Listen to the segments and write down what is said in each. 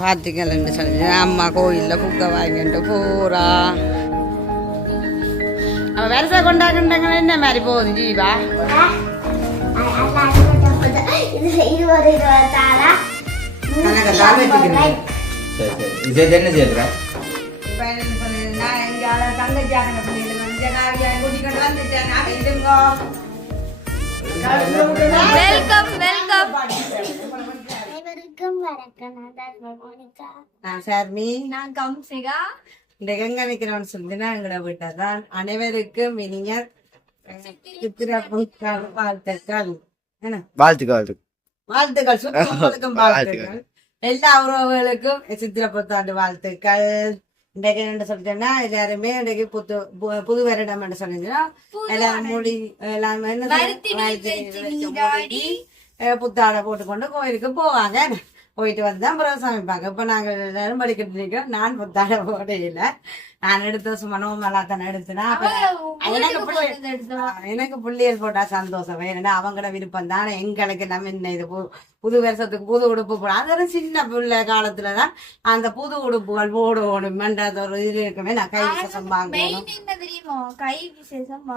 பார்த்திக்கலன்னு சொல்லி அம்மா கோயிலில் புக்க வாங்கிட்டு போறா. அவன் வருஷ கொண்டாடுறாங்க என்ன மாதிரி போகுது ஜீவா? அனைவருக்கும் இனிய வாழ்த்துக்கள். எல்லா உறவுகளுக்கும் சித்திரை புத்தாண்டு வாழ்த்துக்கள். இன்றைக்கு என்ன சொல்லிட்டேன்னா எல்லாருமே இன்றைக்கு புது வருடம் என்று சொல்லிங்கன்னா எல்லாரும் மூடி எல்லாமே புத்தாடை போட்டுக்கொண்டு கோயிலுக்கு போவாங்க. போயிட்டு வந்து தான் பிறகு சமைப்பாங்க. இப்ப நாங்க எல்லாரும் படிக்கிட்டு இருக்கோம். நான் புத்தாடை போடையில நான் எடுத்த சும்மா நோமலாத்தானே எடுத்துனா எனக்கு புள்ளியல் போட்டா சந்தோஷம். ஏன்னா அவங்களோட விருப்பம் தான். எங்களுக்கு எல்லாம் என்ன இது புது வருஷத்துக்கு புது உடுப்பு போட அது சின்ன பிள்ளை காலத்துலதான் அந்த புது உடுப்புகள் போடணும்ன்றது ஒரு இது இருக்குமே. நான் கை விசேஷம் வாங்கணும். கை விசேஷம்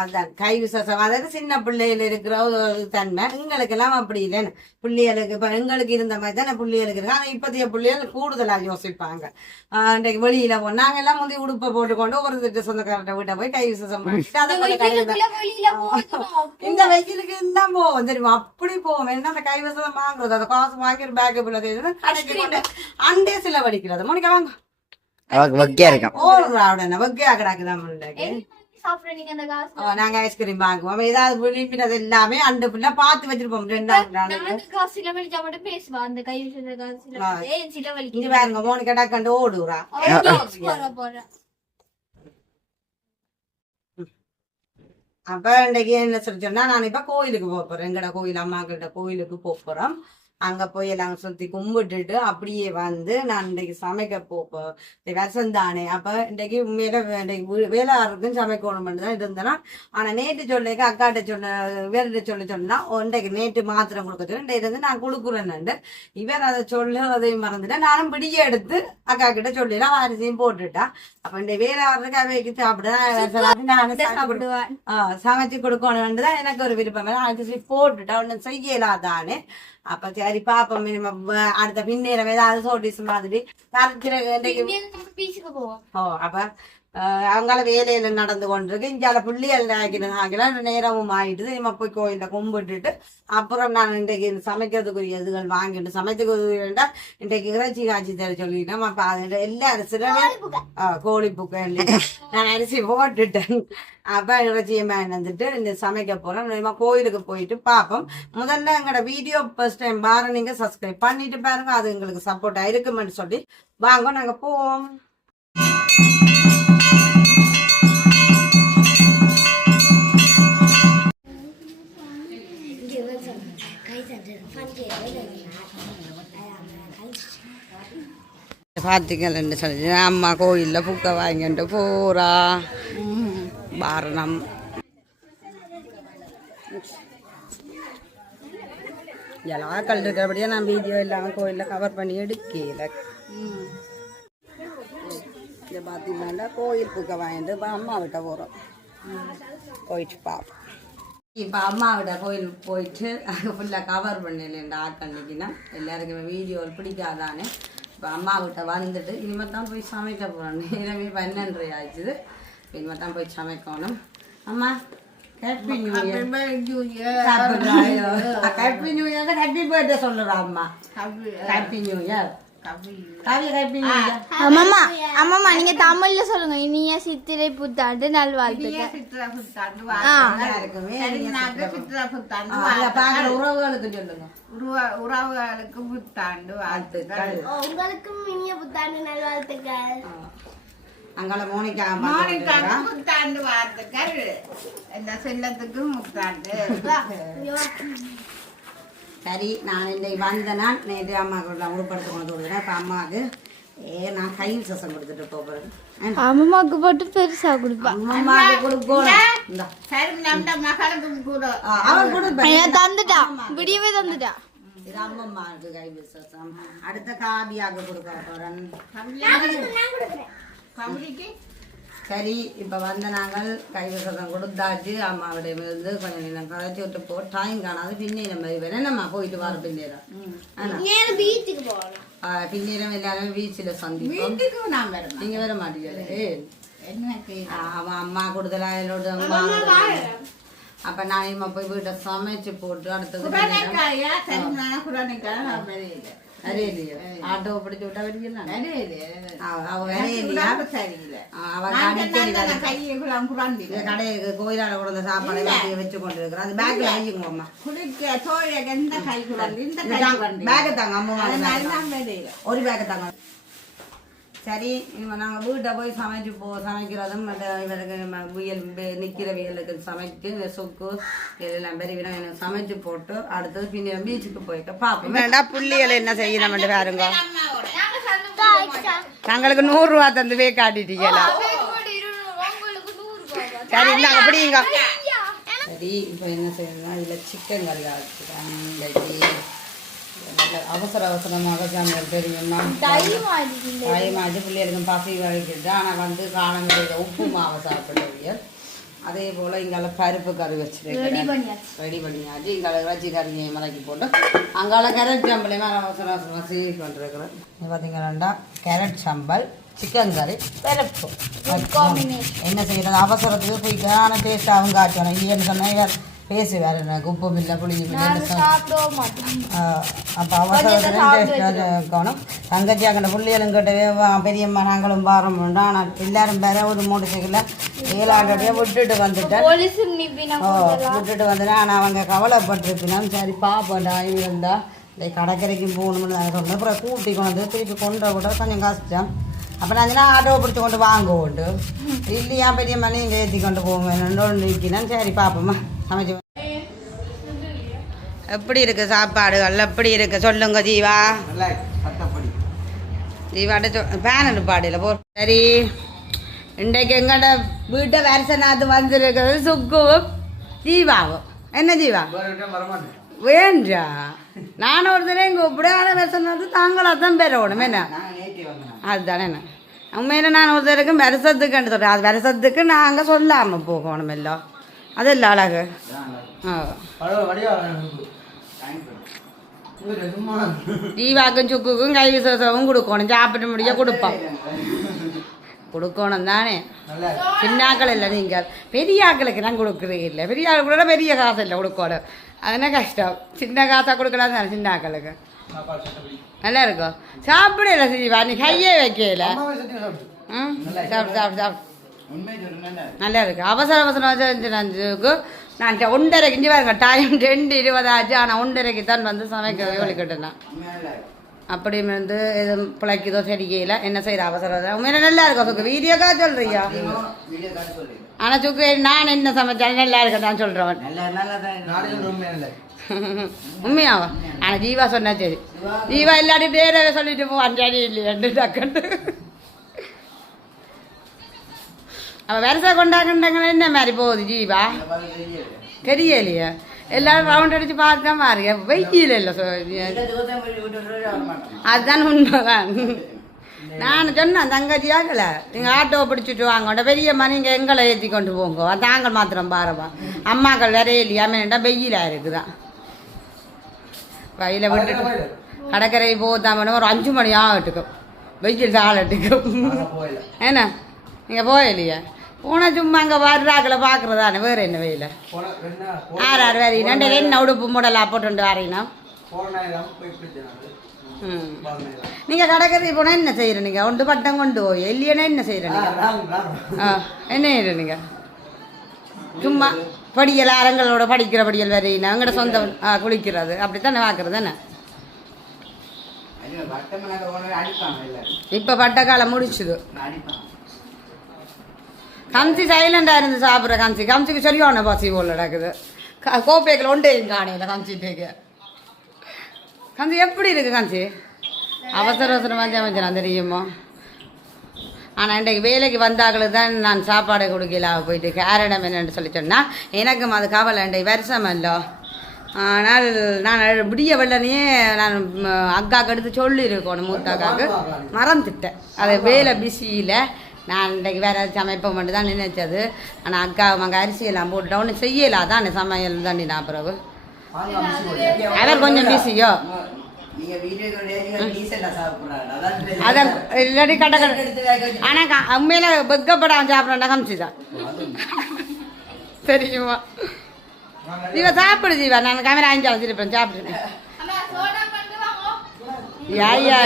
அதான் கை விசேஷம். அதாவது சின்ன பிள்ளையில இருக்கிற ஒரு தன்மை எங்களுக்கு எல்லாம் அப்படி இல்லைன்னு பிள்ளைகளுக்கு இப்ப எங்களுக்கு இருந்த மாதிரி தான் பிள்ளைகளுக்கு இருக்கு. ஆனா இப்பத்திய பிள்ளைகள் கூடுதலா யோசிப்பாங்க. இன்றைக்கு வெளியில போனா நாங்க எல்லாம் முந்தி உடுப்பை போட்டுக்கொண்டு ஒரு திட்ட சொந்தக்காரட்ட வீட்டை போய் கை விசேஷம் இந்த வெயிலுக்கு தான் போவோம் தெரியுமா? அப்படி போவோம். என்ன அந்த கை விசேஷம் வாங்குறது அந்த காசு வாங்கி பேக்கு பிள்ளை கடைக்கு கொண்டு அண்டே சில வடிக்கிறது மோனிக்கா வாங்க நாங்க ஐஸ்கிரீம் வாங்குவோம். ஏதாவது விரும்பினது எல்லாமே அண்டு ஃபுல்லா பாத்து வச்சிருப்போம். பாருங்க மோனிகா டக்கண்டு ஓடுறா. அப்ப இன்றைக்கு என்ன சொல்லி சொன்னா நான் இப்ப கோயிலுக்கு போறேன். எங்கட கோயில் அம்மாக்கிட்ட கோயிலுக்கு போறோம். அங்க போய் எல்லாம் சுத்தி கும்பிட்டுட்டு அப்படியே வந்து நான் இன்றைக்கு சமைக்க போப்போம். விஷம் தானே. அப்ப இன்றைக்கு உண்மையில வேளாருக்கும் சமைக்கணும் தான் இருந்தேன்னா. ஆனா நேற்று சொல்லிக்க அக்காட்ட சொன்ன வேற சொன்னா இன்றைக்கு நேற்று மாத்திரம் கொடுக்க சொல்லி இன்றைக்கு வந்து நான் கொடுக்குறேன்னு இவர் அதை அதையும் மறந்துட்டேன். நானும் பிடிக்க எடுத்து அக்கா கிட்ட சொல்லிடலாம் அரிசியும் போட்டுட்டா. அப்ப இந்த வேளாருக்கு அவைக்கு சாப்பிடுவேன் நானும் சாப்பிடுவேன். சமைச்சு கொடுக்கணும் தான் எனக்கு ஒரு விருப்பம். அரிசி போட்டுட்டா ஒன்னும் செய்யலாதானே. அப்ப சரி பாப்போம். அடுத்த பின்னேரம் ஏதாவது சோட்டிஸ் மாதிரி அப்ப அவங்கள வேலையில நடந்து கொண்டிருக்கு. இங்கால புள்ளியல் ஆகினாங்களா நேரமும் ஆயிடுது. நம்ம போய் கோயில கும்பிட்டுட்டு அப்புறம் நான் இன்றைக்கு சமைக்கிறதுக்குரிய இதுகள் வாங்கிட்டு சமைக்கிறதுக்கு இன்றைக்கு இறைச்சி காய்ச்சி தர சொல்லிட்டோம். அப்ப அது எல்லா அரிசிலுமே கோழி புக்க நான் அரிசி போட்டுட்டேன். அப்ப இறைச்சியை வந்துட்டு இந்த சமைக்க போறோம். கோயிலுக்கு போயிட்டு பார்ப்போம். முதல்ல எங்களோட வீடியோ ஃபர்ஸ்ட் டைம் பாரு நீங்க சப்ஸ்கிரைப் பண்ணிட்டு பாருங்க. அது எங்களுக்கு சப்போர்ட்டா இருக்குமென்னு சொல்லி வாங்க நாங்க போவோம். பார்த்திக்கலன்னு சொல்லி அம்மா கோயிலில் புக்க வாங்கிட்டு போறா. பாரணம் எல்லாம் கல் இருக்கிறபடியா நான் வீடியோ இல்லாமல் கோயிலில் கவர் பண்ணி எடுக்கல. இதை பார்த்தீங்கன்னா கோயில் புக்க வாங்கிட்டு இப்போ அம்மா விட்ட போகிறோம். போயிட்டு பார்ப்போம். இப்போ அம்மா விட கோயில் போயிட்டு அங்கே ஃபுல்லாக கவர் பண்ணல ஆக்கண்டிக்குன்னா எல்லாருக்குமே வீடியோ பிடிக்காதானே. இப்போ அம்மா கிட்ட வந்துட்டு இனிமேல் தான் போய் சமைக்க போகிறோம். நேரமே 12:30 ஆயிடுச்சு. இனிமேல் தான் போய் சமைக்கணும். அம்மா happy new year. Happy new year. Happy birthday சொல்லுறா அம்மா. Happy new year. அம்மா நீங்க தமிழ்ல சொல்லுங்க. இனிய சித்திரை புத்தாண்டு நல்வாழ்த்துக்கள். உறவுகளுக்கு சொல்லுங்க. உறவுகளுக்கு புத்தாண்டு வாழ்த்துக்கள். உங்களுக்கும் இனிய புத்தாண்டு நல்வாழ்த்துக்கள். அங்கால மோனிகா புத்தாண்டு வாழ்த்துக்கள். எல்லா செல்லத்துக்கும் புத்தாண்டு. சரி நான் இன்னைக்கு வந்தேன்னா நேற்று அம்மாவுக்கு உருப்படுத்த கொண்டு கொடுக்குறேன். இப்போ அம்மாவுக்கு நான் கை விசேஷம் கொடுத்துட்டு போறேன். அம்மாவுக்கு போட்டு பெருசா கொடுப்பேன். அம்மாவுக்கு கொடுக்கணும். தந்துட்டா விடியவே தந்துட்டா. இது அம்மம்மாவுக்கு கை விசேஷம். அடுத்த காவியாக கொடுக்க போறேன். கபடிக்கு சரி, இப்ப வந்து நாங்கள் கை விசேஷம் கொடுத்தாச்சு. அம்மாவுடைய இருந்து கொஞ்சம் நேரம் கதைச்சி விட்டு போ டைம் காணாது. பின்னேரம் என்னம்மா போயிட்டு வர பின்னேரம் பீச்சுக்கு போகலாம். பின்னேரம் எல்லாரும் பீச்சில் சந்திப்போம். வீட்டுக்கு நான் வரேன். நீங்க வர மாட்டீங்களே? எனக்கு அவன் அம்மா கொடுத்தலா என்னோட அப்ப நான் இம்மா போய் வீட்டை சமைச்சு போட்டு அடுத்தது குரானிக்காயா சரிமான குரானிக்காயா நான் வரையில வரையிலையோ ஆட்டோ பிடிச்சு விட்டா வரையலாம் அவ வரையில வரையிலையா சரியில்லை அவ கையெல்லாம் குரான் கடைக்கு கோயிலாட கொடுத்த சாப்பாடு எல்லாத்தையும் வச்சு கொண்டு இருக்கிறோம். அது பேக்ல வையுங்க அம்மா. குளிக்க தோழ எந்த கை குரான் இந்த கை குரான் பேக்கை தாங்க அம்மா அதெல்லாம் வரையில ஒரு பேக்கை தாங்க. சரி, இனிமே நாங்கள் வீட்டை போய் சமைக்கிறதும் இவருக்கு வியல் நிற்கிற வியலுக்கு சமைச்சு சொக்கு இதெல்லாம் பெரிய எனக்கு சமைச்சு போட்டு அடுத்தது பின்ன பீச்சுக்கு போயிட்டு பார்ப்போம். வேண்டா புள்ளிகளை என்ன செய்யணும் பாருங்க. தங்களுக்கு 100 ரூபா தந்து போய் காட்டிட்டீங்களா? சரி, இந்தாங்க அப்படிங்க. சரி, இப்போ என்ன செய்யணும்னா இதில் சிக்கன் கறி ஆச்சுக்கிறேன். அவசர அவசரமாக சமையல் தெரியுமா? டைமாச்சு பிள்ளைகளுக்கும் பசி வலிக்கிட்டு. ஆனால் வந்து காலங்களில் உப்பு மாவை சாப்பிடுவீங்க. அதே போல் இங்கால பருப்பு கறி வச்சுருக்கேன். ரெடி பண்ணியாச்சு. இங்கால இறைச்சி கறியை மலைக்கி போட்டு அங்கால கேரட் சம்பளையுமா அவசர அவசரமாக சீவி கொண்டிருக்கிறேன். பார்த்தீங்கன்னா கேரட் சம்பல், சிக்கன் கறி, பருப்பு என்ன செய்யறது அவசரத்துக்கு குயிக்கான டேஸ்ட்டாகவும் காட்டணும். இல்லைன்னு சொன்னால் பேசி வேறு எனக்கு உப்பும் இல்லை புளியும் இல்லை. அப்போ அவசரத்துலையும் டேஸ்ட்டாக இருக்கணும். தங்கச்சி அங்கே புள்ளிகளும் கிட்டவே பெரியம்மா நாங்களும் பாரம் உண்டு. ஆனால் எல்லாரும் வேற ஒரு மோட்டர் சைக்கிளில் 7 விட்டுட்டு வந்துட்டேன். விட்டுட்டு வந்துட்டேன். ஆனால் அவங்க கவலைப்பட்டிருப்பினோம். சரி பாப்பா இருந்தா இந்த கடற்கரைக்கும் போகணும்னு நாங்கள் சொன்னோம். அப்புறம் கூட்டி கொண்டு திருப்பி கொண்டு கூட கொஞ்சம் கஷ்டம். அப்போ நான் ஆட்டோவை பிடிச்சி கொண்டு வாங்க உண்டு. இல்லையா பெரியம்மா நீங்கள் ஏற்றி கொண்டு போவோம் நிற்கினேன். சரி பாப்போம்மா சமைச்சு. எப்படி இருக்கு சாப்பாடுகள்? எப்படி இருக்கு சொல்லுங்க ஜீவா. ஜீவாட்ட பேனல் பாடியில் போ. சரி, இன்றைக்கு எங்கள்ட வீட்டை வருஷனாத்து வந்துருக்கிறது சுக்குவும் ஜீவாவும். என்ன ஜீவா வேண்டா? நானும் ஒருத்தரே இங்கே இப்படியான வருஷனாத்து தாங்களாத்தான் பெறணும். என்ன அதுதானே என்ன உண்மையில நான் ஒருத்தருக்கும் வருஷத்துக்குன்னு சொல்கிறேன். அது வருஷத்துக்கு நாங்கள் சொல்லாமல் போகணும் எல்லாம். அது இல்லை அழகு. ஜீவாக்கும் சுக்குக்கும் கை விசேஷமும் கொடுக்கணும். சாப்பிட முடிய கொடுப்போம். கொடுக்கணும் தானே. சின்னாக்கள் இல்லை நீங்கள் பெரிய ஆக்களுக்கு நான் கொடுக்குறீங்க இல்லை. பெரிய ஆக்கள் கூட பெரிய காசு இல்லை கொடுக்கணும். அதுனா கஷ்டம். சின்ன காசாக கொடுக்கலாம் தானே சின்ன ஆக்களுக்கு. நல்லா இருக்கும். சாப்பிடல ஜீவா, நீ கையே வைக்கல. சாப்பிடு சாப்பிடு சாப்பிடு. நல்லா இருக்கு. அவசர அவசரம் செஞ்சுக்கு நான் 1:30 இஞ்சி பாருங்க. டைம் 2:20 ஆச்சு. ஆனால் 1:30 தான் வந்து சமைக்க வலிக்கிட்டேன். அப்படி வந்து எதுவும் பிழைக்குதோ சரிக்கையில் என்ன செய்கிற அவசரம் உண்மையில நல்லா இருக்கும். சுக்கு வீடியோக்கா சொல்றியா? ஆனால் சுக்கு நான் என்ன சமைச்சாலும் நல்லா இருக்கேன் நான் சொல்கிறவன். உண்மையாவா? ஆனால் ஜீவா சொன்னா சரி. ஜீவா இல்லாட்டி நேரவே சொல்லிட்டு போவான். சரி இல்லையாண்டு டக்குண்டு அவள் வருஷா கொண்டாங்கண்டாங்க. என்ன மாதிரி போகுது ஜீவா? தெரியலையா? எல்லாரும் ரவுண்ட் அடிச்சு பார்த்தா மாறிய வெயில் இல்லை. அதுதான் உண்மைதான். நான் சொன்னேன் தங்கச்சியாக்கல நீங்கள் ஆட்டோ பிடிச்சிட்டு வாங்க பெரியம்மா நீங்கள் எங்களை ஏற்றி கொண்டு போங்க. தாங்கள் மாத்திரம் பாருமா. அம்மாக்கள் வேற இல்லையா? மேண்டா வெயிலாக இருக்குதான். வயலை விட்டுட்டு கடற்கரை போதாம ஒரு 5 மணி ஆகட்டுக்கும். வெயில் தாளட்டுக்கும். என்ன நீங்கள் போகலையா? போனால் சும்மா அங்கே வர்றாக்களை பார்க்குறதானே. வேறு என்ன வெயில? யார் வேறு என்ன உடுப்பு மூடலா போட்டு வரையினா? நீங்கள் கடற்கரை போனால் என்ன செய்கிற? நீங்கள் ஒன்று பட்டம் கொண்டு போய் இல்லையனா என்ன செய்கிற? நீங்கள் என்ன செய்கிற? நீங்கள் சும்மா படியல் அரங்களோட படிக்கிற படியல் வரையினா எங்கள்ட சொந்த குளிக்கிறது அப்படித்தானே பார்க்குறது என்ன? இப்போ பட்ட காலம் முடிச்சுது. கம்சி சைலண்டாக இருந்து சாப்பிட்ற கம்சிக்கு சரியான பசி போல் நடக்குது. கோப்பைக்கில் ஒன்றையும் காணையில் கம்சிட்டேக்கு. கம்சி எப்படி இருக்குது கம்சி? அவசர அவசரமாக சமைச்சேன் தெரியுமோ. ஆனால் இன்றைக்கு வேலைக்கு வந்தாக்களுக்கு தான் நான் சாப்பாடு கொடுக்கல. போயிட்டு காரணம் என்னென்னு சொல்லி சொன்னால் எனக்கும் அது கவலை. இன்றைக்கு வருஷம் இல்லை ஆனால் நான் விடிய வெள்ளனையே நான் அக்காவுக்கு எடுத்து சொல்லியிருக்கணும் மூத்த அக்காவுக்கு மறந்துட்டேன். அது வேலை பிஸியில் நான் இன்றைக்கு வேறு சமைப்ப மட்டும் தான் நினைச்சது. ஆனால் அக்கா அங்கே அரிசியெல்லாம் போட்டுட்டா ஒன்றும் செய்யலா தான் சமையல் தாண்டி நான் பிறகு அவர் கொஞ்சம் பிஸியோ அதான் இல்லாட்டி கடை ஆனால் உண்மையில வெக்கப்படாம சாப்பிட்றா கமிச்சுதான் தெரியுமா. ஜீவா சாப்பிடு ஜீவா, நான் கேமரா அஞ்சு வச்சிருப்பேன் சாப்பிடுறேன். ஐயா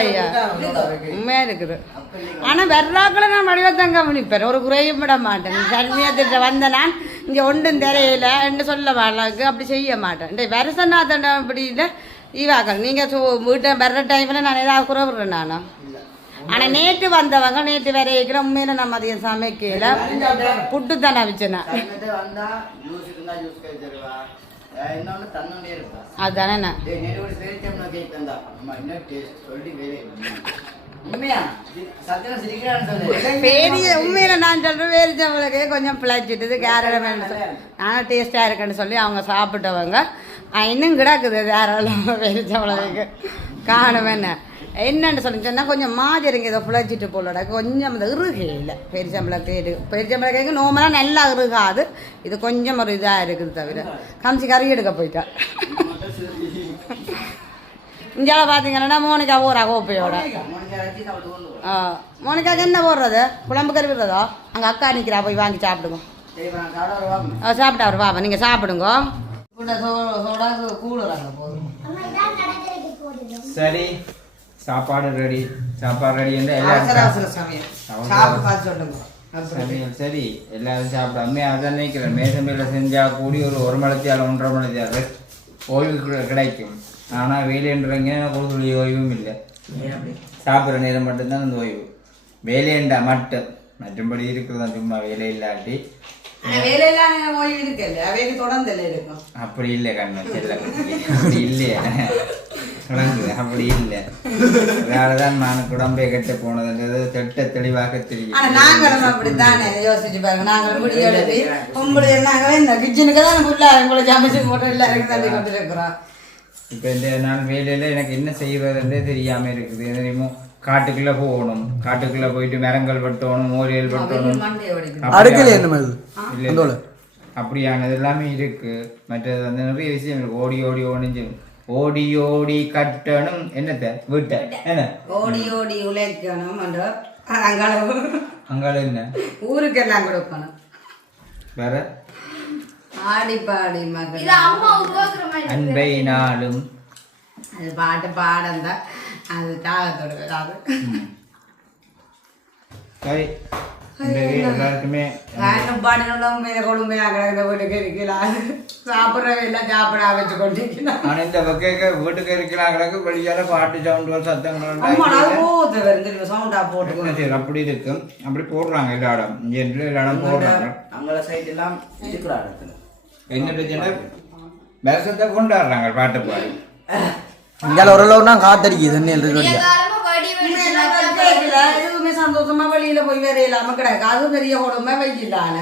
உண்மையா இருக்குது. ஆனால் வெர்றாக்களை நான் வடிவத்தங்க கவனிப்பேன், ஒரு குறையும் விட மாட்டேன். சர்மியத்திட்ட வந்த நான் இங்கே ஒன்றும் தெரியல என்று சொல்ல மாட்டேன், அப்படி செய்ய மாட்டேன். இந்த வருஷம் நான் அப்படி இல்லை ஈவாக்கள் நீங்கள் வீட்டை வர்ற டைமில் நான் ஏதாவது குறைவிடுறேன் நானும். ஆனால் நேற்று வந்தவங்க நேற்று வேற இருக்கிற உண்மையில நான் மதியம் சமைக்கல புட்டு தானே வச்சேன். அதுதானே பெரிய உண்மையில நான் சொல்றேன் வேரிச்சவங்களுக்கு கொஞ்சம் பிழைச்சிட்டு கேரளம் ஆனால் டேஸ்டா இருக்குன்னு சொல்லி அவங்க சாப்பிட்டவங்க இன்னும் கிடக்குது வேறெல்லாம் வேரிச்சவங்களுக்கு காணுவேன்னு என்னன்னு சொல்லி சொன்னால் கொஞ்சம் மாதிரிங்க இதை பிழைச்சிட்டு போலோட கொஞ்சம் அந்த இறுகே இல்லை பெரிச்சம்பளம் நோமலாக நல்லா இறுகாது. இது கொஞ்சம் ஒரு இதாக இருக்குது தவிர கம்சி கறி எடுக்க போயிட்டா. இந்தியாவில் பார்த்தீங்கன்னா மோனிகா போகிறா கோப்பையோட. மோனிகாவுக்கு என்ன போடுறது குழம்பு கறி விடுறதோ அங்கே அக்கா நிற்கிறா போய் வாங்கி சாப்பிடுங்க. சாப்பிட்டா அவர் பாப்பா நீங்கள் சாப்பிடுங்க. சரி சாப்பாடு ரெடி. சாப்பாடு ரெடி சரி எல்லாரும் சாப்பிட அம்மையா அதான் நினைக்கிறேன். மேசமையில் செஞ்சா கூடி ஒரு மணித்தியால் 1.5 மணித்தியால் ஓய்வு கிடைக்கும். ஆனால் வேலைன்றவங்க ஒரு துளி ஓய்வும் இல்லை. சாப்பிட்ற நேரம் மட்டும்தான் அந்த ஓய்வு. வேலைண்டா மட்டும் மற்றபடி இருக்குதான் சும்மா வேலை இல்லாட்டி அப்படி இல்லை கண்ணு செல்ல அப்படி இல்லையா அப்படி இல்லை. வேறதான் நான் குடம்பை கட்ட போனதுன்றது திட்ட தெளிவாக தெரியும். நாங்களும் அப்படித்தானே யோசிச்சு பாருங்க. நாங்கள் முடி எழுதி உங்களுடைய நாங்களே இந்த கிச்சனுக்கு தான் ஃபுல்லாக உங்களை சமைச்சு போட்டு எல்லாருக்கும் தள்ளி கொண்டு இருக்கிறோம். இப்போ இந்த நாள் வேலையில் எனக்கு என்ன செய்வதுன்றே தெரியாமல் இருக்குது. எதுலையுமோ காட்டுக்குள்ளே போகணும், காட்டுக்குள்ளே போயிட்டு மரங்கள் வெட்டணும், மோரியல் வெட்டணும், இல்லை அப்படியானது எல்லாமே இருக்கு. மற்றது வந்து நிறைய விஷயம் இருக்கு. ஓடி ஓடி ஓடிஞ்சு ஓடி ஓடி கட்டணும் என்னத்த வீட்டை என்ன ஓடி ஓடி உழைக்கணும். அங்கால என்ன ஊருக்கெல்லாம் கொடுக்கணும். வேற ஆடி பாடி மகள் அன்பை நாளும் அது பாட்டு பாடம் தான். அது தாகத்தோட வராது. சரி எல்லாருக்குமே வீட்டுக்கு இருக்கிறாங்களுக்கு வெளியால பாட்டு சவுண்ட் சத்தங்கள் அப்படி இருக்கும். அப்படி போடுறாங்க எல்லா இடம் எல்லா இடம் போடுறாங்க. என்ன பிரச்சனை வருஷத்தை கொண்டாடுறாங்க பாட்டு பாடி. ஓரளவுனா காத்தடிக்குது எதுவுமே சந்தோஷமா வெளியில போய் வேற இல்லாம கிடக்கு. அது பெரிய கொடுமை வெயிலான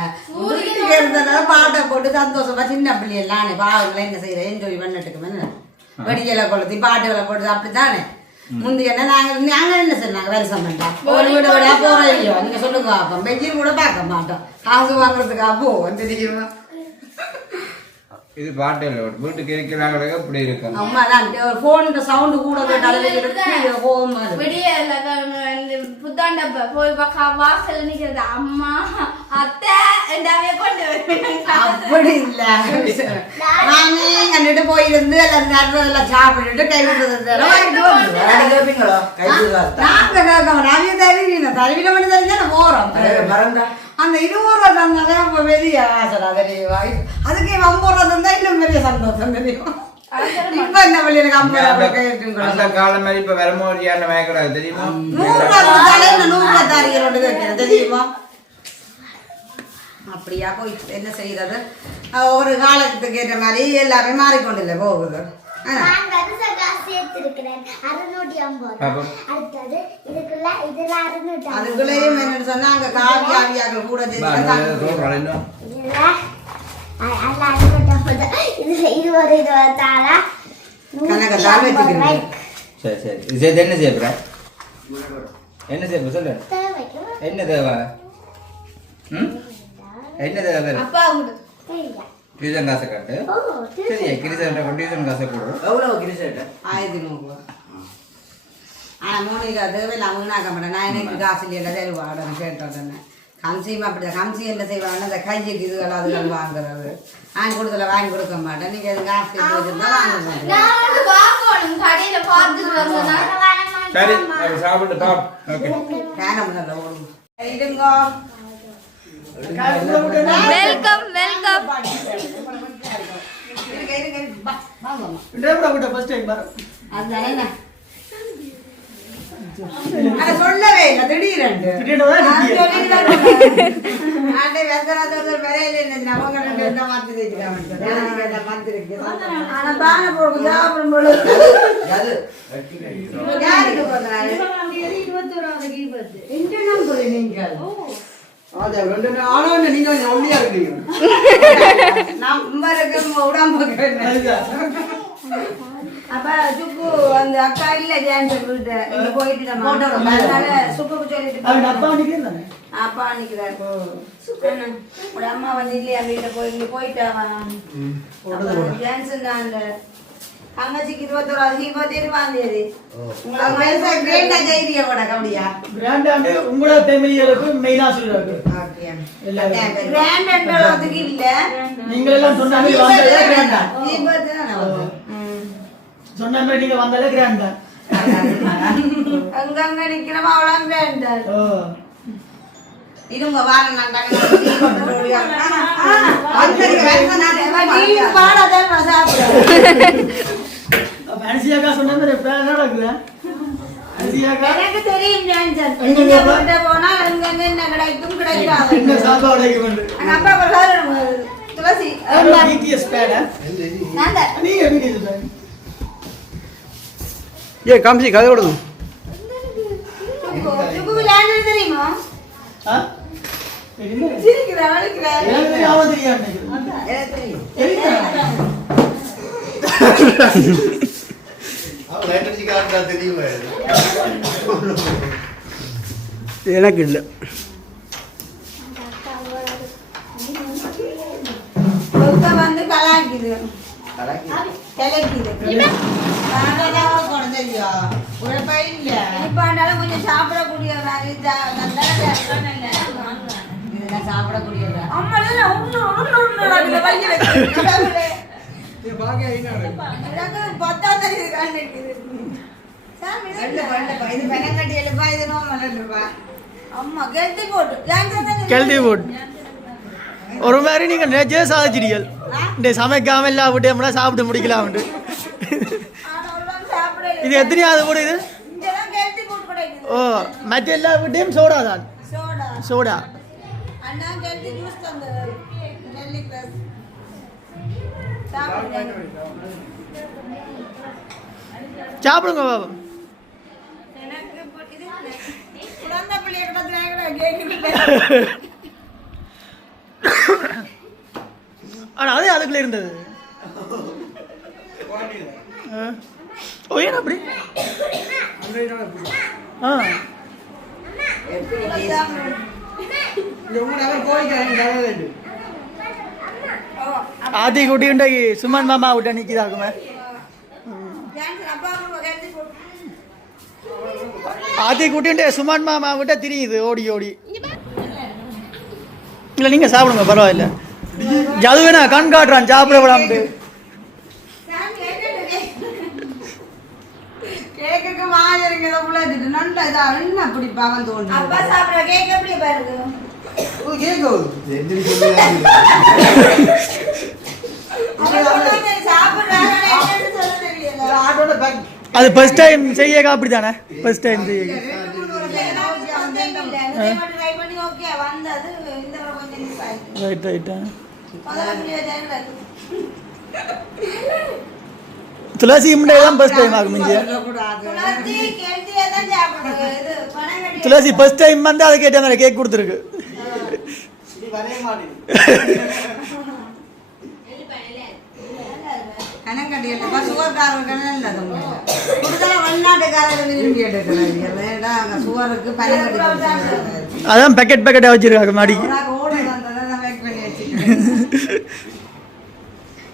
வீட்டுக்கு இருந்தனால பாட்டை போட்டு சந்தோஷமா சின்ன பிள்ளை எல்லாம் பாவங்களை என்ன செய்யற என்ஜாய் பண்ணிட்டுக்கு வெடிக்கலை கொளுத்தி பாட்டுகளை போட்டு அப்படித்தானே. முந்தைய நாங்க என்ன செய்யறாங்க வருஷம் வேண்டாம் ஒரு வீடு வழியா போறோம் இல்லையோ நீங்க சொல்லுங்க அப்ப வெயில் கூட பார்க்க மாட்டோம். காசு வாங்குறதுக்கா போவோம் தெரியுமா. இது பாட்டு இல்லை வீட்டுக்கு இருக்கிறாங்க இப்படி இருக்கும். அம்மா தான் போன் சவுண்டு கூட கேட்டாலும் புத்தாண்டப்ப போய் வாசல் நிக்கிறது அம்மா அத்தை அப்படி இல்ல. நானே கண்டுட்டு போயிருந்து எல்லாம் சாப்பிட்டுட்டு கை விடுறது நாங்க கேட்க தருவில மட்டும் தெரிஞ்சா போறோம். அந்த 20 ரூபா தந்தாதான் வெளியே தெரியுமா. அதுக்கு 50 ரூபா தந்தா இன்னும் பெரிய சந்தோஷம் தெரியும். இப்ப என்ன வெளியில அந்த காலம் மாதிரி இப்ப வரமோடியான மேய்க்கிறாங்க தெரியுமா. 100 ரூபா தாரிகளோடு தெரியுமா. அப்படியா போய் என்ன செய்யறது ஒரு காலத்துக்கு ஏற்ற மாதிரி எல்லாமே மாறிக்கொண்டில்ல போகுது. அதுக்குள்ளேயும் என்னன்னு சொன்னா அங்க காவி ஆவியாக கூட இது ஒரு இது தாளா கணக்க தாள் வச்சுக்கிறேன். சரி சரி இது என்ன செய்ய போற என்ன செய்ய போற சொல்லு என்ன தேவை என்ன தேவை அப்பா கொடு. டியூஷன் காசை காட்டு சரியா கிரிசன் டியூஷன் காசை கொடு எவ்வளவு கிரிசேட்ட 1100 ரூபா. ஆனா மோனிகா தேவையில்ல வீணாக்க மாட்டேன். நான் எனக்கு காசு இல்லையில தருவாடன்னு கேட்டோன்னு கம்சியும் அப்படிதான். கம்சி என்ன செய்வாங்க அந்த கைக்கு இதுகள் அதுகள் வாங்குறது. நான் கொடுத்துல வாங்கி கொடுக்க மாட்டேன். நீங்க அது காசு வச்சிருந்தா வாங்க மாட்டேன். நான் வந்து வாங்கணும் கடையில பார்த்துட்டு வந்தேன்னா சரி அப்ப சாப்பிட்டு பாப் ஓகே வேணாம் நல்ல ஓடும் இருங்கோ. Welcome welcome. இருங்க இருங்க இருங்க. வாங்க ஃபர்ஸ்ட் டைம் பாரு அதுதானே என்ன அட சொல்லவே இல்லை திடீரென்று நீங்க ஒல்லியா இருக்கீங்க அப்ப சுப்பு அந்த அக்கா இல்ல ஜான்சன் வீட்டு இங்க போயிட்டு நம்ம அதனால சுப்புக்கு சொல்லிட்டு அப்பா நிக்கிறாரு உட அம்மா வந்து இல்லையா வீட்டை போய் இங்க போயிட்டாவா ஜான்சன் தான் அந்த தங்கச்சிக்கு 21 21 தேதி உங்களுக்கு வயசா கிரேண்டா ஜெயிரியா கூட கபடியா கிராண்டாண்டு உங்களோட ஃபேமிலிகளுக்கு மெயினா சொல்றாங்க கிராண்டன்றதுக்கு இல்ல நீங்க எல்லாம் சொன்னாங்க வந்தாலே கிராண்டா தீபத்து தான் சொன்ன மாதிரி நீங்க வந்தாலே கிராண்டா அங்கங்க நிக்கிறமா அவ்வளவு கிராண்டா ஓ இருங்க வார நாட்டாங்க அனிசியாக்கா சொன்ன மாதிரி பிளான் நடக்குதா அனிசியாக்கா எனக்கு தெரியும் ஜான்சன் நீங்க போட்டு போனா அங்கங்க என்ன கிடைக்கும் கிடைக்காது என்ன சாப்பாடு வைக்கணும் எங்க அப்பா சொல்றாரு துளசி டிடிஎஸ் பேடா நான் தான் நீங்க டிடிஎஸ் பேட் ஏ காமிச்சி கதை விடுங்க சுப்பு விளையாடுறது தெரியுமா ஆ சிரிக்கிறா வலிக்கிறா எனக்கு தெரியாம தெரியாது எனக்கு தெரியும் எனக்கு இல்லை வந்து கலாய்க்குது கொஞ்சம் சாப்பிடக்கூடிய சாப்பிடக்கூடியதா கெல்தி போட் ஒரு மாதிரி நீங்க நெஜே சாதிச்சிடியல் இந்த சமைக்காம எல்லாம் விட்டு சாப்பிட்டு முடிக்கலாம் இது எத்தனையாவது கூட இது ஓ மற்ற எல்லா விட்டையும் சோடா தான் சோடா சாப்பிடுங்க பாபா ஆனா அதே அதுக்குள்ள இருந்தது ஓ ஏன் அப்படி ஆ ஆதி குட்டி உண்டாகி சுமன் மாமா விட்ட நிற்கிதாக்குமே ஆதி குட்டி சுமன் மாமா விட்ட தெரியுது ஓடி ஓடி இல்லை நீங்கள் சாப்பிடுங்க பரவாயில்ல ஜது வேணா கண் காட்டுறான் சாப்பிட விடாமட்டு கேக்குக்கு வாயிருங்க நல்லா இதா என்ன அப்படி பாவம் தோணும் அப்பா சாப்பிடுற கேக் எப்படி பாருங்க அது ஃபர்ஸ்ட் டைம் செய்ய அப்படி தானே ஃபர்ஸ்ட் டைம் செய்ய ரைட் ரைட்டா துளசி முண்டை தான் ஃபர்ஸ்ட் டைம் ஆகும் இங்கே துளசி ஃபர்ஸ்ட் டைம் வந்து அதை கேட்ட மாதிரி கேக் கொடுத்துருக்கு கனங்கடியில் இப்போ சுகர்காரர்கள் நல்லது கொடுத்தா வெளிநாட்டுக்காரர்கள் விரும்பி எடுக்கிறாங்க வேண்டாம் அங்கே சுகருக்கு பனங்கடி அதான் பேக்கெட் பேக்கெட்டாக வச்சிருக்காங்க மாடி ஓட வந்ததை நான் பேக் பண்ணி வச்சுக்கிறேன்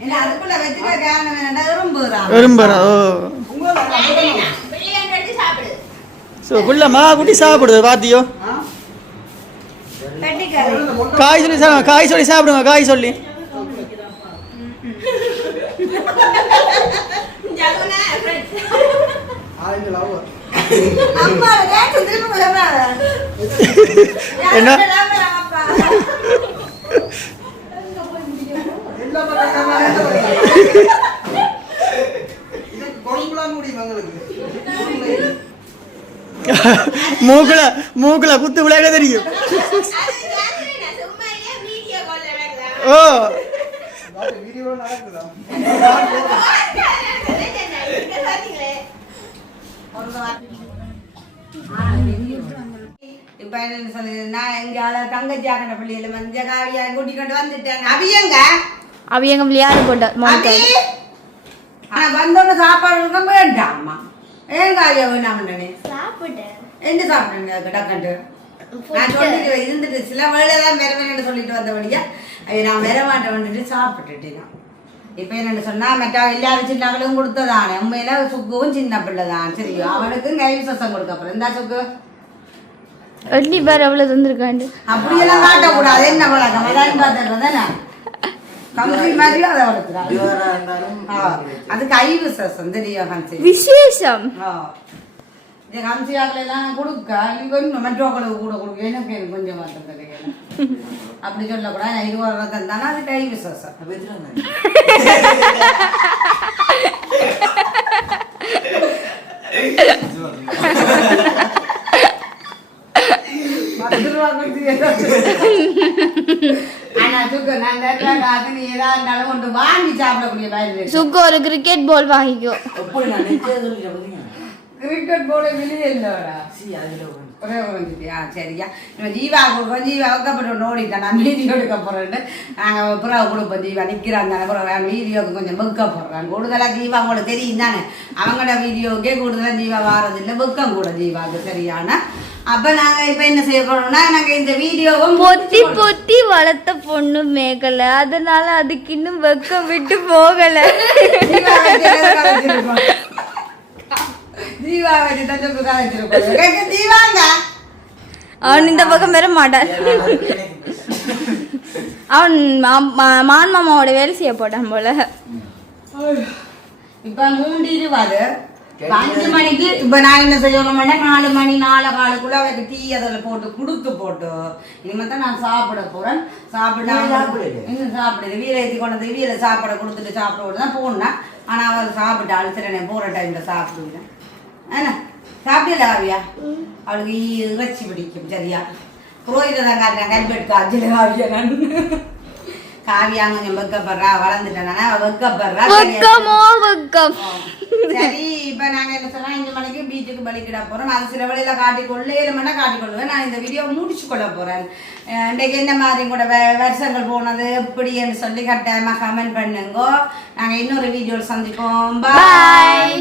இல்லை அதுக்குள்ள வச்சுக்க காரணம் என்னடா விரும்புகிறா ஓ ஸோ புள்ளம்மா குட்டி சாப்பிடுது பாத்தியோ காய் சொல்லி சாப்பிடுங்க காய் சொல்லி என்ன மூக்குல குத்து விளையாட தெரியும் ஓ இப்ப என்ன சொல்லு நான் எங்க தங்கச்சி ஆக்கின பிள்ளைகளை வந்து காவியா கூட்டிக்கிட்டு வந்துட்டேன் அவியங்க அவியங்க விளையாட போட்ட ஆனா வந்தோன்னு சாப்பாடு இருக்க வேண்டாம்மா ஏன் காவியா வேணாமண்ணே என்ன சாப்பிட்டேங்க டக்கண்டு நான் சொல்லிட்டு இருந்துட்டு சில வேலைதான் வரவேன்னு சொல்லிட்டு வந்தபடியா நான் வர மாட்டேன் வந்துட்டு சாப்பிட்டுட்டேன் இப்ப என்னன்னு சொன்னா மற்ற எல்லாரும் சின்னவளும் கொடுத்ததானே உண்மையில சுக்குவும் சின்ன பிள்ளை தான் சரியா அவனுக்கும் கை விசேஷம் கொடுக்க அப்புறம் இந்த சுக்கு எட்டி பேர் எவ்வளவு தந்திருக்காண்டு அப்படியெல்லாம் காட்டக்கூடாது என்ன பழக்கம் அதான் பார்த்துறதானே கம்பி மாதிரி அதை வளர்த்துறாங்க அது கை விசேஷம் தெரியும் ஹம்சி விசேஷம் இந்த ஹம்சியாக்களெல்லாம் கொடுக்க நீ கொஞ்சம் மற்றவங்களுக்கு கூட கொடுக்க எனக்கு கொஞ்சம் மாற்றம் தெரியும் அப்படி சொல்லக்கூடாது நான் 20 ரூபா தந்தானா அது கை விசேஷம் சுக்கு ஒரு கிரிக்கெட் பால் வாங்கிக்கோ கிரிக்கெட் போல வெளியே இல்லடா சரியா ஜீவா கொடுப்போம் ஜீவா வைக்கப்பட்டு ஓடிட்டேன் நான் வீடியோ எடுக்க போறேன்னு நாங்கள் புறாவை கொடுப்போம் ஜீவா நிற்கிறாங்க அப்புறம் வீடியோக்கு கொஞ்சம் வெக்க போடுறாங்க கூடுதலாக ஜீவா கூட தெரியும் தானே அவங்களோட வீடியோக்கே கூடுதலாக ஜீவா வாரதில்லை வெக்கம் கூட ஜீவாவுக்கு சரியான அப்ப நாங்க இப்ப என்ன செய்ய போறோம்னா நாங்க இந்த வீடியோவும் பொத்தி பொத்தி வளர்த்த பொண்ணு மேகல அதனால அதுக்கு இன்னும் வெக்கம் விட்டு போகல ஜீவா வச்சு தஞ்சப்பு காய்ச்சிருக்கோம் ஜீவாங்க அவன் இந்த பக்கம் வர மாட்டான் அவன் மான் மாமாவோட வேலை செய்ய போட்டான் போல இப்ப 3:20 5 மணிக்கு இப்ப நான் என்ன செய்யணும்னா 4 மணி 4 காலுக்குள்ள அவருக்கு டீ அதில் போட்டு இனிமே தான் நான் சாப்பிட போறேன் இன்னும் சாப்பிடுது வீரை ஏற்றி கொண்டு வீரை சாப்பிட கொடுத்துட்டு சாப்பிட தான் போனேன் ஆனா அவர் சாப்பிட்டாள் சரி நான் போற டைம்ல சாப்பிடுவேன் ஏன்னா சாப்பிடல காவியா அவளுக்கு இறைச்சி பிடிக்கும் சரியா கோயில தான் காட்டினேன் கைப்பெட்டு காய்ச்சல காவியா நான் காவியா கொஞ்சம் வெக்கப்படுறா வளர்ந்துட்டேன் வெக்கம் சரி இப்ப நாங்க என்ன சொன்னா 5 மணிக்கு பீச்சுக்கு பலிக்கிட போறோம் அது சில வழியில காட்டிக்கொள்ளு 7 மணி காட்டிக்கொள்ளுவேன் நான் இந்த வீடியோ முடிச்சு கொள்ள போறேன் இன்றைக்கு என்ன மாதிரி கூட வருஷங்கள் போனது எப்படின்னு சொல்லி கட்டாயமா கமெண்ட் பண்ணுங்க நாங்க இன்னொரு வீடியோவில் சந்திப்போம் பாய்.